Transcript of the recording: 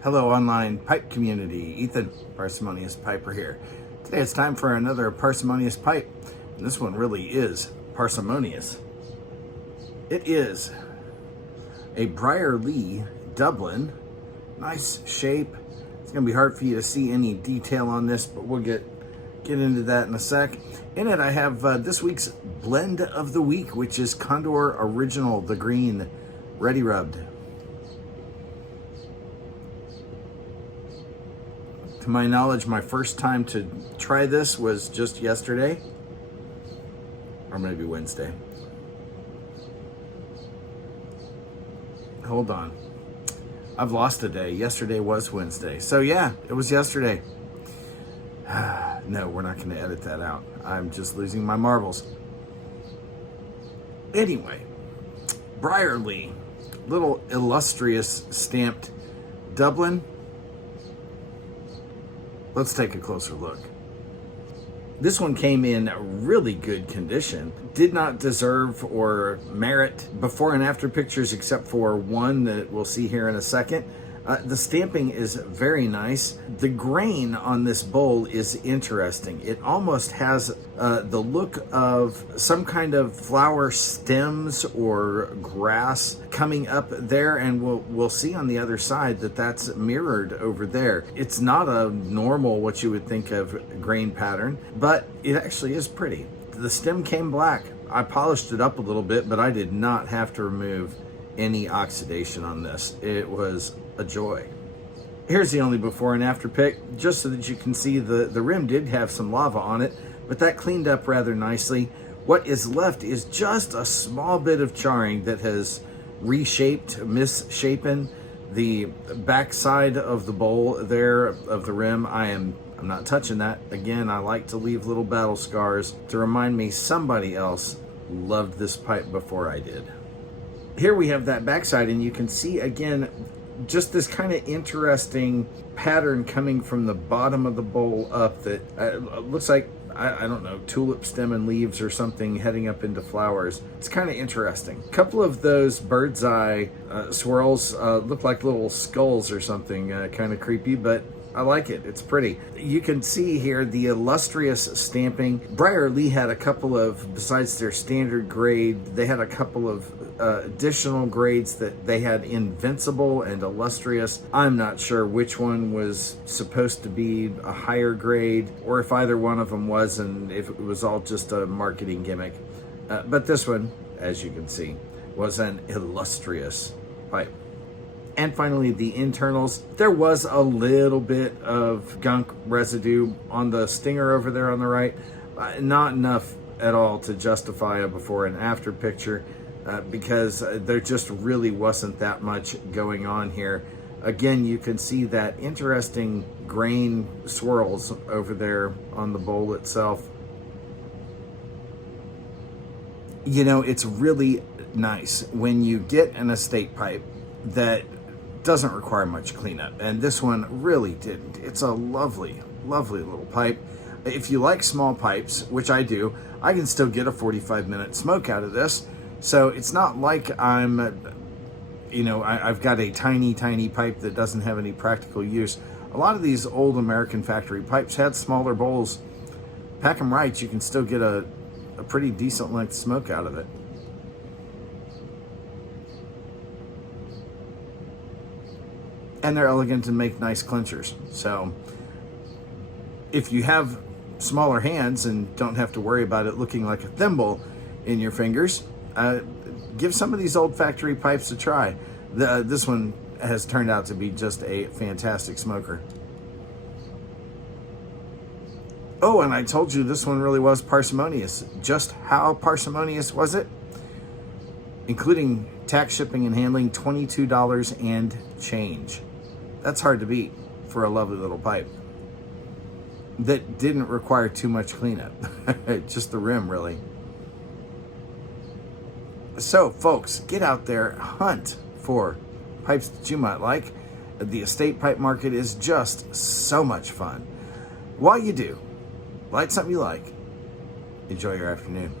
Hello, online pipe community. Ethan, Parsimonious Piper here. Today it's time for another Parsimonious pipe. And this one really is parsimonious. It is a Briarlee Dublin. Nice shape. It's going to be hard for you to see any detail on this, but we'll get into that in a sec. In it, I have this week's blend of the week, which is Condor Original, the green, ready rubbed. To my knowledge, my first time to try this was just yesterday, or maybe Wednesday. Hold on. I've lost a day. Yesterday was Wednesday. So yeah, it was yesterday. No, we're not going to edit that out. I'm just losing my marbles. Anyway, Briarlee, little Illustrious stamped Dublin. Let's take a closer look. This one came in really good condition. Did not deserve or merit before and after pictures except for one that we'll see here in a second. The stamping is very nice. The grain on this bowl is interesting. It almost has the look of some kind of flower stems or grass coming up there, and we'll see on the other side that that's mirrored over there. It's not a normal, what you would think of, grain pattern, but it actually is pretty. The stem came black. I polished it up a little bit, but I did not have to remove any oxidation on this. It was a joy. Here's the only before and after pic, just so that you can see the rim did have some lava on it, but that cleaned up rather nicely. What is left is just a small bit of charring that has reshaped, misshapen the backside of the bowl there of the rim. I'm not touching that. Again, I like to leave little battle scars to remind me somebody else loved this pipe before I did. Here we have that backside, and you can see again just this kind of interesting pattern coming from the bottom of the bowl up that looks like, I don't know, tulip stem and leaves or something heading up into flowers. It's kind of interesting. A couple of those bird's eye swirls look like little skulls or something, kind of creepy, but I like it. It's pretty. You can see here the Illustrious stamping. Briarlee had a couple of, besides their standard grade, they had a couple of additional grades that they had, Invincible and Illustrious. I'm not sure which one was supposed to be a higher grade or if either one of them was, and if it was all just a marketing gimmick. But this one, as you can see, was an Illustrious pipe. And finally, the internals. There was a little bit of gunk residue on the stinger over there on the right. Not enough at all to justify a before and after picture because there just really wasn't that much going on here. Again, you can see that interesting grain swirls over there on the bowl itself. You know, it's really nice when you get an estate pipe that doesn't require much cleanup, and this one really didn't. It's a lovely, lovely little pipe. If you like small pipes, which I do, I can still get a 45-minute smoke out of this. So it's not like I'm, I've got a tiny, tiny pipe that doesn't have any practical use. A lot of these old American factory pipes had smaller bowls. Pack them right, you can still get a pretty decent length smoke out of it. And they're elegant and make nice clinchers. So if you have smaller hands and don't have to worry about it looking like a thimble in your fingers, give some of these old factory pipes a try. This one has turned out to be just a fantastic smoker. Oh, and I told you this one really was parsimonious. Just how parsimonious was it? Including tax, shipping, and handling, $22 and change. That's hard to beat for a lovely little pipe that didn't require too much cleanup. Just the rim, really. So, folks, get out there, hunt for pipes that you might like. The estate pipe market is just so much fun. While you do, light something you like. Enjoy your afternoon.